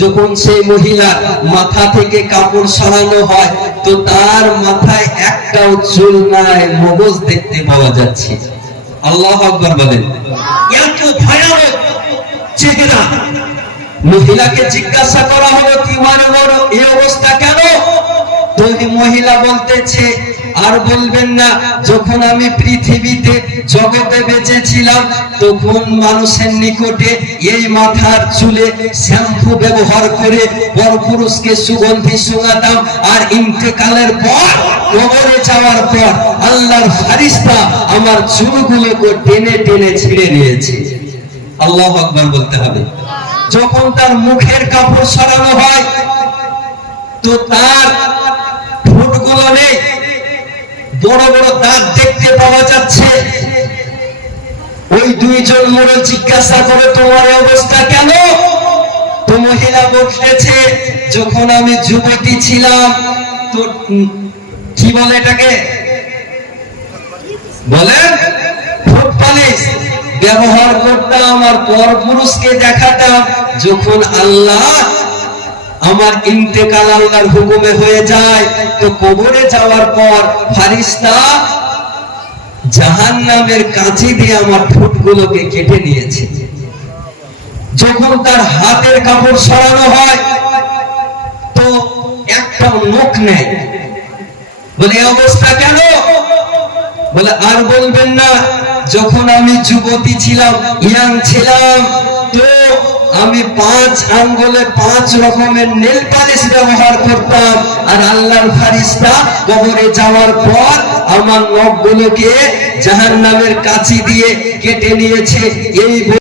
যখন সেই মহিলার মাথা থেকে কাপড় সরানো হয় তো তার মাথায় একটাও চুল নাই, মগজ দেখতে পাওয়া যাচ্ছে। আল্লাহু আকবার বলেন। এত ভয়ানক চেহারা। মহিলাকে জিজ্ঞাসা করা হলো তোমার এই অবস্থা কেন? তো মহিলা বলতেছে আর বলবেন না, যখন আমি পৃথিবীতে জগতে বেঁচে ছিলাম তখন মানুষের নিকটে এই মাথার চুলে শ্যাম্পু ব্যবহার করে পরপুরুষকে সুগন্ধি শোনাতাম, আর ইন্তেকালের পর কবরে যাওয়ার পর আল্লাহর ফেরেশতা আমার চুলগুলোকে টেনে টেনে ছিঁড়ে নিয়েছে। আল্লাহু আকবার বলতে হবে। যখন তার মুখের কাপড় সরানো হয় তো তার ঠোঁটগুলো নেই, বড় বড় দাঁত দেখতে পাওয়া যাচ্ছে। ওই দুইজন মোড়ল জিজ্ঞাসা করে তোমার অবস্থা কেন? তো মহিলা বলতেছে যখন আমি যুবতী ছিলাম তো কি বলে এটাকে বলেন ঠোঁট পালিশ ব্যবহার করতাম আর পরপুরুষকে দেখাতাম। যখন আল্লাহ আমার ইন্তেকাল আল্লাহর হুকুমে হয়ে যায় তো কবরে যাওয়ার পর ফেরেশতা জাহান্নামের কাঁচি দিয়ে আমার ঠোঁটগুলোকে কেটে নিয়েছে। যখন তার হাতের কাপড় সরানো হয় তো একটা নখ নেই। বলে এই অবস্থা কেন? বলে আর বলবেন না, যখন আমি যুবতী ছিলাম, ইয়াং ছিলাম, তো আমি 5 আঙ্গুলে 5 রকমের নেল পালিশ ব্যবহার করতাম, আর আল্লাহর ফেরেশতা কবরে যাওয়ার পর আমার নখগুলোকে জাহান্নামের কাঁচি দিয়ে কেটে নিয়েছে। এই